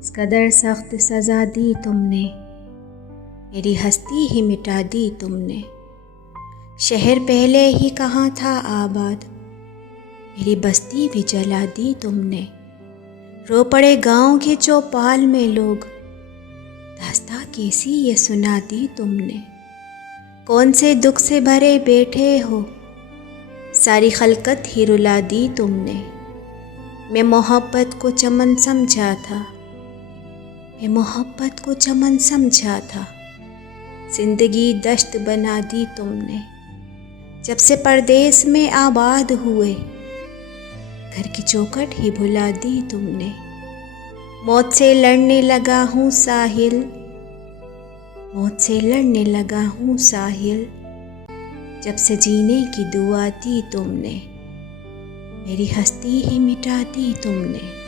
इस कदर सख्त सज़ा दी तुमने, मेरी हस्ती ही मिटा दी तुमने। शहर पहले ही कहाँ था आबाद, मेरी बस्ती भी जला दी तुमने। रो पड़े गाँव के चौपाल में लोग, दास्तां कैसी ये सुना दी तुमने। कौन से दुख से भरे बैठे हो, सारी खलकत ही रुला दी तुमने। मैं मोहब्बत को चमन समझा था, मैं मोहब्बत को चमन समझा था, जिंदगी दश्त बना दी तुमने। जब से परदेस में आबाद हुए, घर की चौखट ही भुला दी तुमने। मौत से लड़ने लगा हूँ साहिल, मौत से लड़ने लगा हूँ साहिल, जब से जीने की दुआ दी तुमने, मेरी हस्ती ही मिटा दी तुमने।